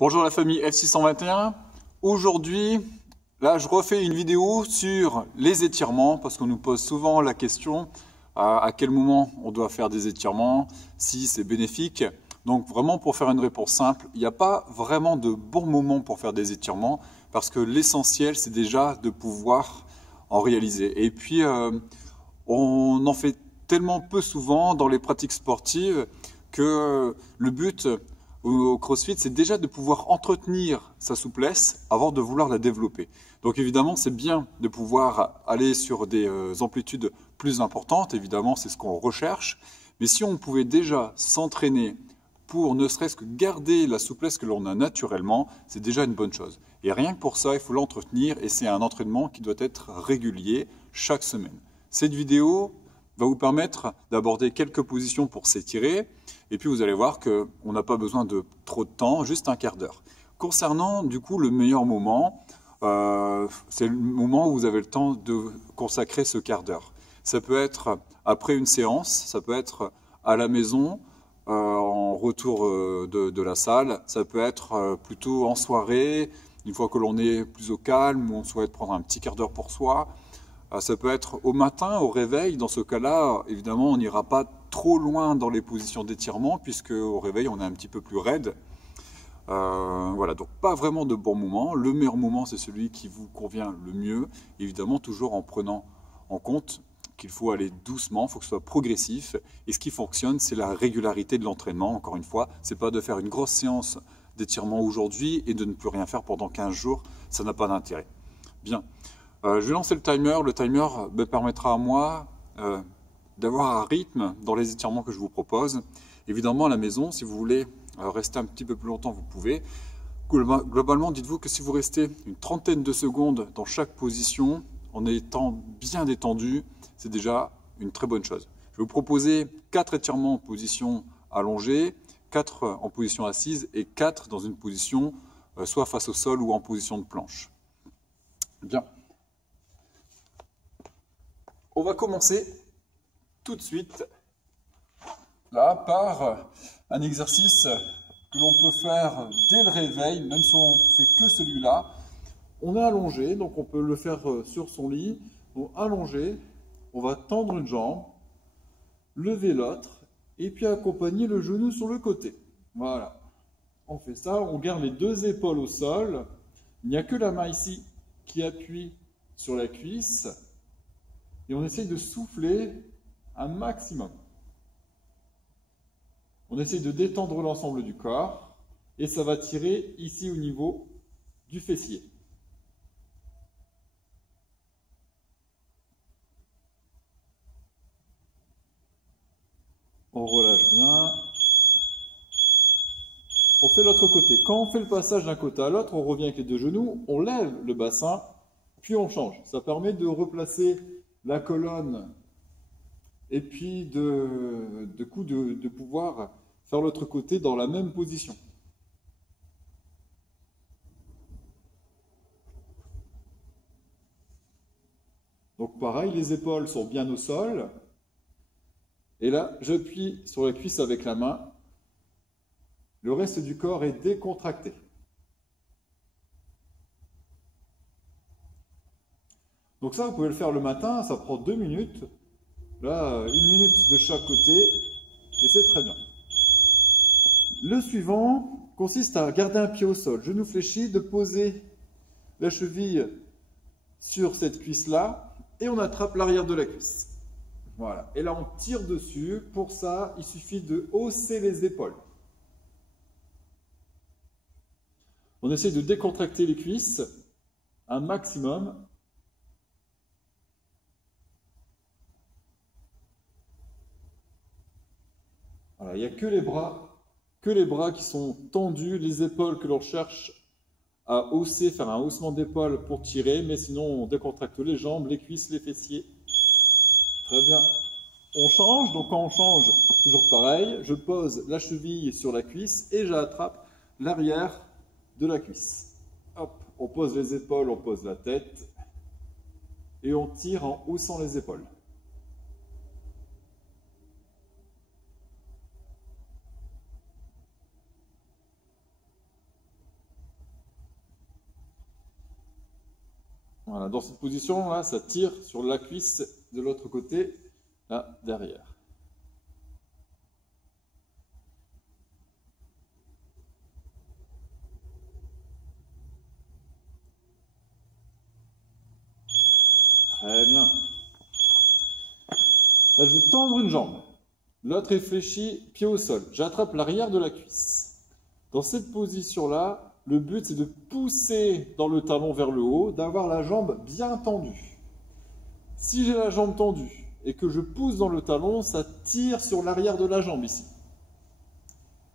Bonjour la famille F621. Aujourd'hui, là je refais une vidéo sur les étirements parce qu'on nous pose souvent la question à quel moment on doit faire des étirements, si c'est bénéfique. Donc vraiment pour faire une réponse simple, il n'y a pas vraiment de bon moment pour faire des étirements parce que l'essentiel c'est déjà de pouvoir en réaliser. Et puis on en fait tellement peu souvent dans les pratiques sportives que le but au CrossFit, c'est déjà de pouvoir entretenir sa souplesse avant de vouloir la développer. Donc évidemment, c'est bien de pouvoir aller sur des amplitudes plus importantes, évidemment, c'est ce qu'on recherche. Mais si on pouvait déjà s'entraîner pour ne serait-ce que garder la souplesse que l'on a naturellement, c'est déjà une bonne chose. Et rien que pour ça, il faut l'entretenir et c'est un entraînement qui doit être régulier chaque semaine. Cette vidéo va vous permettre d'aborder quelques positions pour s'étirer. Et puis vous allez voir qu'on n'a pas besoin de trop de temps, juste un quart d'heure. Concernant du coup le meilleur moment, c'est le moment où vous avez le temps de consacrer ce quart d'heure. Ça peut être après une séance, ça peut être à la maison, en retour de la salle, ça peut être plutôt en soirée, une fois que l'on est plus au calme, où on souhaite prendre un petit quart d'heure pour soi. Ça peut être au matin, au réveil. Dans ce cas-là, évidemment, on n'ira pas trop loin dans les positions d'étirement, puisque au réveil, on est un petit peu plus raide. Voilà, donc pas vraiment de bon moment. Le meilleur moment, c'est celui qui vous convient le mieux. Évidemment, toujours en prenant en compte qu'il faut aller doucement, il faut que ce soit progressif. Et ce qui fonctionne, c'est la régularité de l'entraînement. Encore une fois, c'est pas de faire une grosse séance d'étirement aujourd'hui et de ne plus rien faire pendant 15 jours. Ça n'a pas d'intérêt. Bien. Je vais lancer le timer. Le timer me permettra à moi d'avoir un rythme dans les étirements que je vous propose. Évidemment, à la maison, si vous voulez rester un petit peu plus longtemps, vous pouvez. Globalement, dites-vous que si vous restez une trentaine de secondes dans chaque position, en étant bien détendu, c'est déjà une très bonne chose. Je vais vous proposer 4 étirements en position allongée, 4 en position assise et 4 dans une position soit face au sol ou en position de planche. Bien. On va commencer tout de suite là par un exercice que l'on peut faire dès le réveil, même si on fait que celui-là. On est allongé, donc on peut le faire sur son lit. Donc allongé, on va tendre une jambe, lever l'autre, et puis accompagner le genou sur le côté. Voilà. On fait ça, on garde les deux épaules au sol. Il n'y a que la main ici qui appuie sur la cuisse. Et on essaye de souffler un maximum. On essaye de détendre l'ensemble du corps et ça va tirer ici au niveau du fessier. On relâche bien. On fait l'autre côté. Quand on fait le passage d'un côté à l'autre, on revient avec les deux genoux, on lève le bassin, puis on change. Ça permet de replacer la colonne et puis de pouvoir faire l'autre côté dans la même position. Donc pareil, les épaules sont bien au sol. Et là, j'appuie sur la cuisse avec la main. Le reste du corps est décontracté. Donc ça, vous pouvez le faire le matin, ça prend 2 minutes. Là, 1 minute de chaque côté, et c'est très bien. Le suivant consiste à garder un pied au sol, genou fléchi, de poser la cheville sur cette cuisse-là, et on attrape l'arrière de la cuisse. Voilà. Et là, on tire dessus. Pour ça, il suffit de hausser les épaules. On essaie de décontracter les cuisses un maximum. Voilà, il n'y a que les bras qui sont tendus, les épaules que l'on cherche à hausser, faire un haussement d'épaule pour tirer, mais sinon on décontracte les jambes, les cuisses, les fessiers. Très bien. On change, donc quand on change, toujours pareil, je pose la cheville sur la cuisse et j'attrape l'arrière de la cuisse. Hop, on pose les épaules, on pose la tête et on tire en haussant les épaules. Voilà, dans cette position, là, ça tire sur la cuisse de l'autre côté, là, derrière. Très bien. Là, je vais tendre une jambe. L'autre est fléchi, pied au sol. J'attrape l'arrière de la cuisse. Dans cette position-là, le but, c'est de pousser dans le talon vers le haut, d'avoir la jambe bien tendue. Si j'ai la jambe tendue et que je pousse dans le talon, ça tire sur l'arrière de la jambe ici.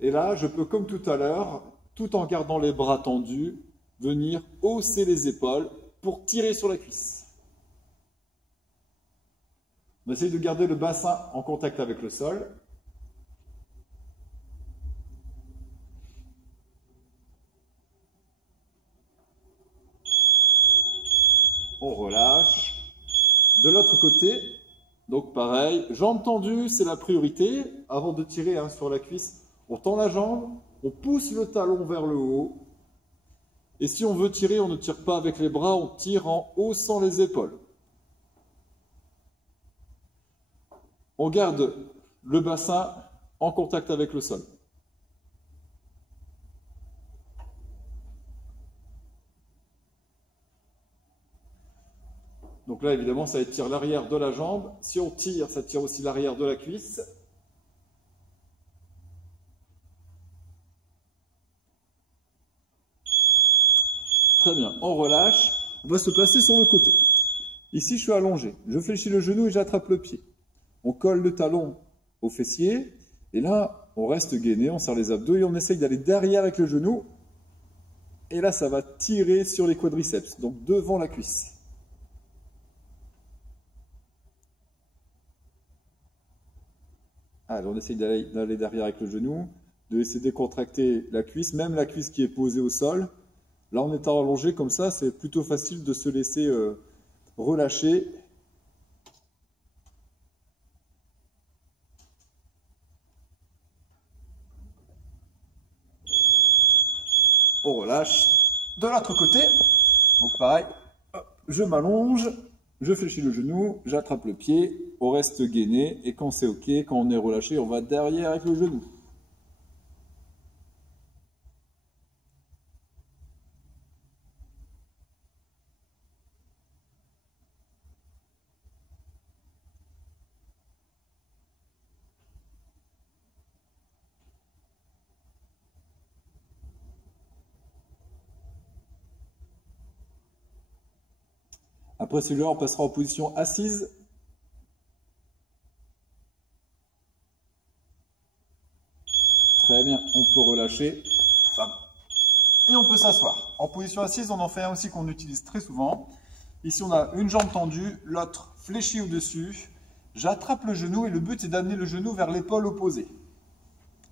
Et là, je peux, comme tout à l'heure, tout en gardant les bras tendus, venir hausser les épaules pour tirer sur la cuisse. On essaye de garder le bassin en contact avec le sol. On relâche. De l'autre côté, donc pareil, jambe tendue, c'est la priorité. Avant de tirer sur la cuisse, on tend la jambe, on pousse le talon vers le haut. Et si on veut tirer, on ne tire pas avec les bras, on tire en haussant les épaules. On garde le bassin en contact avec le sol. Donc là, évidemment, ça étire l'arrière de la jambe. Si on tire, ça tire aussi l'arrière de la cuisse. Très bien, on relâche. On va se placer sur le côté. Ici, je suis allongé. Je fléchis le genou et j'attrape le pied. On colle le talon au fessier. Et là, on reste gainé, on serre les abdos et on essaye d'aller derrière avec le genou. Et là, ça va tirer sur les quadriceps, donc devant la cuisse. Allez, on essaye d'aller derrière avec le genou, de laisser décontracter la cuisse, même la cuisse qui est posée au sol. Là, en étant allongé comme ça, c'est plutôt facile de se laisser relâcher. On relâche. De l'autre côté, donc pareil, je m'allonge, je fléchis le genou, j'attrape le pied, on reste gainé, et quand c'est OK, quand on est relâché, on va derrière avec le genou. Après celui-là, on passera en position assise. Très bien, on peut relâcher. Et on peut s'asseoir. En position assise, on en fait un aussi qu'on utilise très souvent. Ici, on a une jambe tendue, l'autre fléchie au-dessus. J'attrape le genou et le but, c'est d'amener le genou vers l'épaule opposée.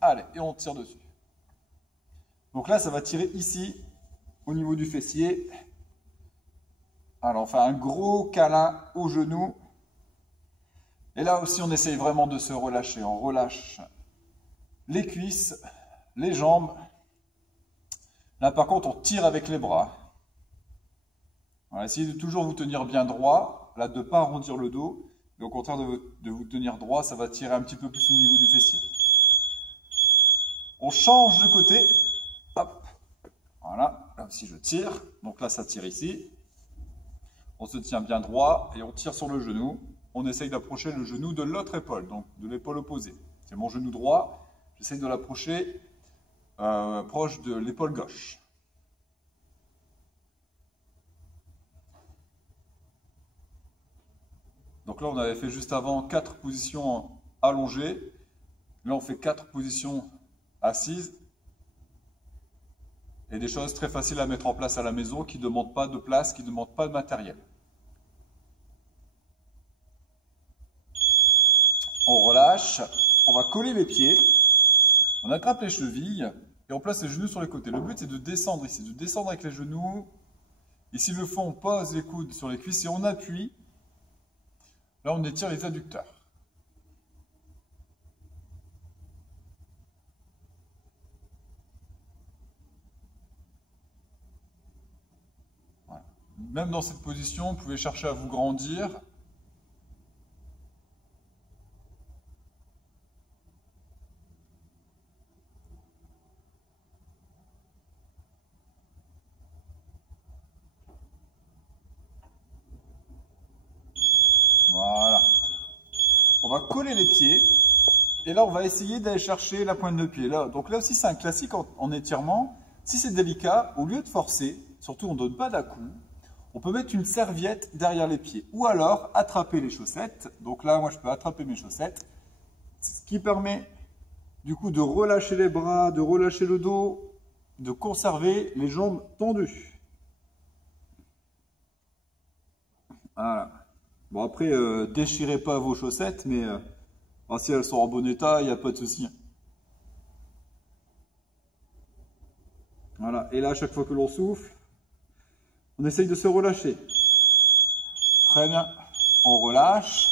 Allez, et on tire dessus. Donc là, ça va tirer ici, au niveau du fessier. Alors, on fait un gros câlin au genou. Et là aussi, on essaye vraiment de se relâcher. On relâche les cuisses, les jambes. Là, par contre, on tire avec les bras. Voilà, essayez de toujours vous tenir bien droit. Là, de ne pas arrondir le dos. Et au contraire de vous tenir droit, ça va tirer un petit peu plus au niveau du fessier. On change de côté. Hop. Voilà, là aussi je tire. Donc là, ça tire ici. On se tient bien droit et on tire sur le genou. On essaye d'approcher le genou de l'autre épaule, donc de l'épaule opposée. C'est mon genou droit. J'essaye de l'approcher proche de l'épaule gauche. Donc là, on avait fait juste avant 4 positions allongées. Là, on fait 4 positions assises. Et des choses très faciles à mettre en place à la maison qui ne demandent pas de place, qui ne demandent pas de matériel. On relâche, on va coller les pieds, on attrape les chevilles et on place les genoux sur les côtés. Le but c'est de descendre ici, de descendre avec les genoux. Et s'il le faut, on pose les coudes sur les cuisses et on appuie. Là, on étire les adducteurs. Voilà. Même dans cette position, vous pouvez chercher à vous grandir. Voilà. On va coller les pieds. Et là, on va essayer d'aller chercher la pointe de pied. Là, donc là aussi, c'est un classique en étirement. Si c'est délicat, au lieu de forcer, surtout on ne donne pas d'à-coups, on peut mettre une serviette derrière les pieds. Ou alors, attraper les chaussettes. Donc là, moi, je peux attraper mes chaussettes. Ce qui permet, du coup, de relâcher les bras, de relâcher le dos, de conserver les jambes tendues. Voilà. Bon, après, déchirez pas vos chaussettes, mais si elles sont en bon état, il n'y a pas de souci. Voilà. Et là, à chaque fois que l'on souffle, on essaye de se relâcher. Très bien. On relâche.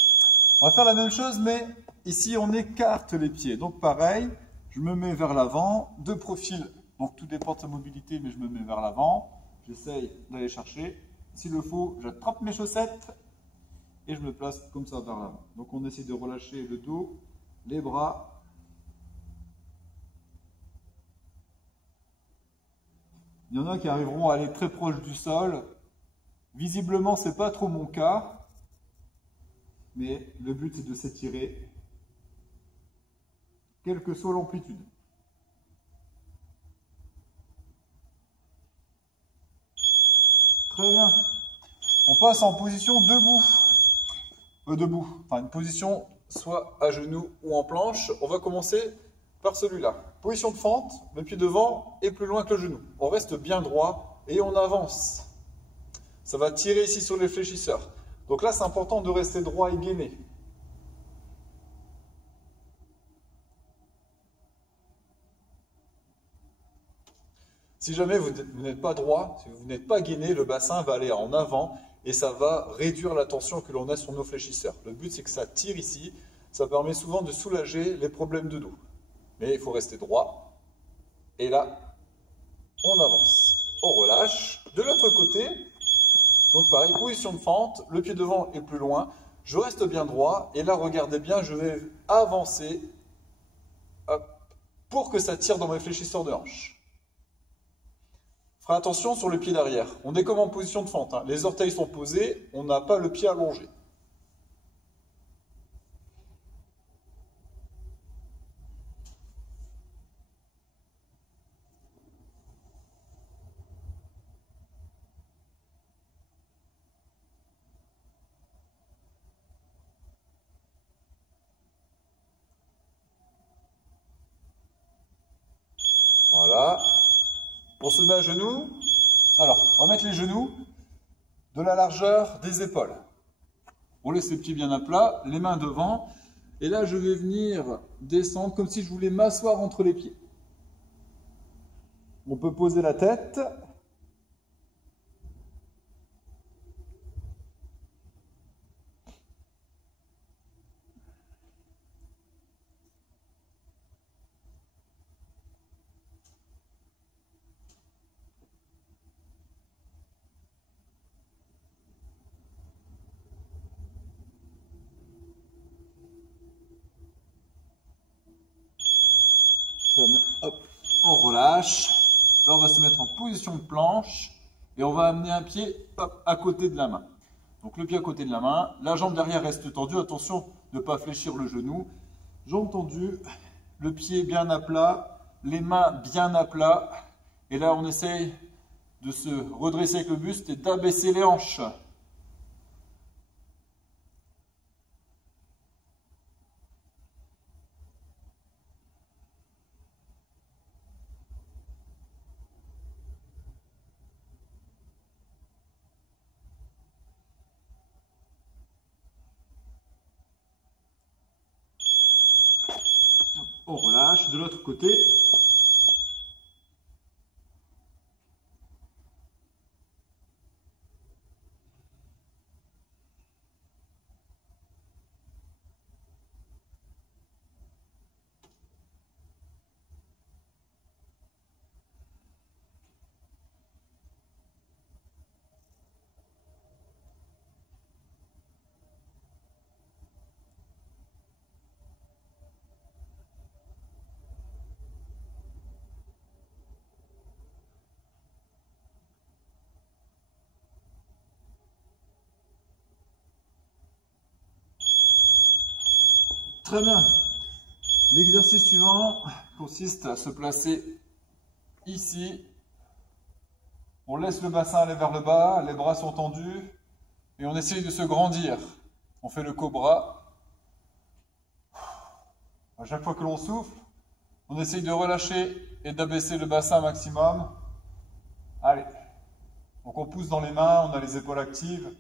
On va faire la même chose, mais ici, on écarte les pieds. Donc, pareil, je me mets vers l'avant, de profil. Donc, tout dépend de sa mobilité, mais je me mets vers l'avant. J'essaye d'aller chercher. S'il le faut, j'attrape mes chaussettes et je me place comme ça vers l'avant. Donc, on essaie de relâcher le dos, les bras. Il y en a qui arriveront à aller très proche du sol. Visiblement, ce n'est pas trop mon cas. Mais le but, c'est de s'étirer, quelle que soit l'amplitude. Très bien. On passe en position debout. Enfin, une position soit à genoux ou en planche. On va commencer par celui-là. Position de fente, le pied devant et plus loin que le genou. On reste bien droit et on avance. Ça va tirer ici sur les fléchisseurs. Donc là, c'est important de rester droit et gainé. Si jamais vous n'êtes pas droit, si vous n'êtes pas gainé, le bassin va aller en avant et ça va réduire la tension que l'on a sur nos fléchisseurs. Le but, c'est que ça tire ici. Ça permet souvent de soulager les problèmes de dos. Mais il faut rester droit. Et là, on avance. On relâche. De l'autre côté, donc pareil, position de fente, le pied devant est plus loin. Je reste bien droit. Et là, regardez bien, je vais avancer hop, pour que ça tire dans mes fléchisseurs de hanche. Fera attention sur le pied d'arrière. On est comme en position de fente. Hein. Les orteils sont posés, on n'a pas le pied allongé. Voilà. On se met à genoux. Alors, on va mettre les genoux de la largeur des épaules. On laisse les pieds bien à plat, les mains devant. Et là, je vais venir descendre comme si je voulais m'asseoir entre les pieds. On peut poser la tête. Très bien. Hop, on relâche. Là, on va se mettre en position de planche et on va amener un pied hop, à côté de la main. Donc le pied à côté de la main, la jambe derrière reste tendue. Attention de ne pas fléchir le genou. Jambe tendue, le pied bien à plat, les mains bien à plat. Et là, on essaye de se redresser avec le buste et d'abaisser les hanches. On relâche de l'autre côté. Très bien. L'exercice suivant consiste à se placer ici. On laisse le bassin aller vers le bas, les bras sont tendus et on essaye de se grandir. On fait le cobra. À chaque fois que l'on souffle, on essaye de relâcher et d'abaisser le bassin maximum. Allez. Donc on pousse dans les mains, on a les épaules actives.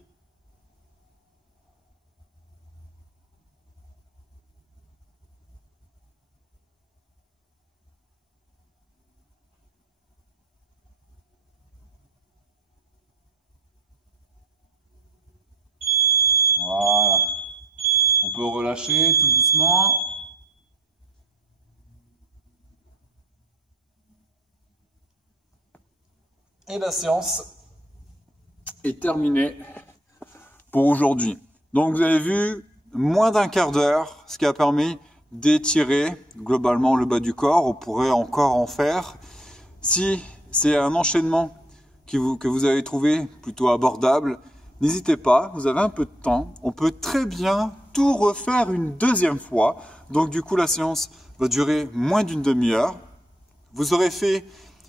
Voilà. On peut relâcher tout doucement. Et la séance est terminée pour aujourd'hui. Donc vous avez vu, moins d'un quart d'heure, ce qui a permis d'étirer globalement le bas du corps. On pourrait encore en faire. Si c'est un enchaînement que vous avez trouvé plutôt abordable, n'hésitez pas, vous avez un peu de temps. On peut très bien tout refaire une deuxième fois. Donc du coup, la séance va durer moins d'une demi-heure. Vous aurez fait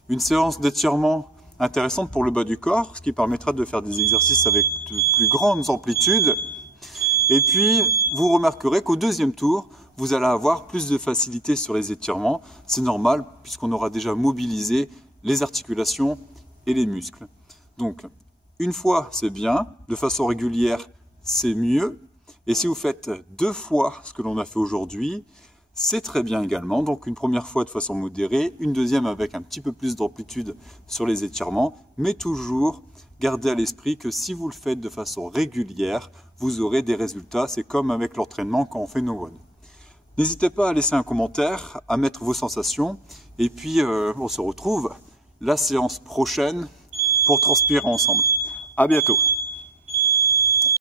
une séance d'étirement intéressante pour le bas du corps, ce qui permettra de faire des exercices avec de plus grandes amplitudes. Et puis, vous remarquerez qu'au deuxième tour, vous allez avoir plus de facilité sur les étirements. C'est normal, puisqu'on aura déjà mobilisé les articulations et les muscles. Donc, une fois, c'est bien. De façon régulière, c'est mieux. Et si vous faites 2 fois ce que l'on a fait aujourd'hui, c'est très bien également. Donc une première fois de façon modérée, une deuxième avec un petit peu plus d'amplitude sur les étirements, mais toujours gardez à l'esprit que si vous le faites de façon régulière, vous aurez des résultats. C'est comme avec l'entraînement quand on fait no one. N'hésitez pas à laisser un commentaire, à mettre vos sensations, et puis on se retrouve la séance prochaine pour transpirer ensemble. À bientôt.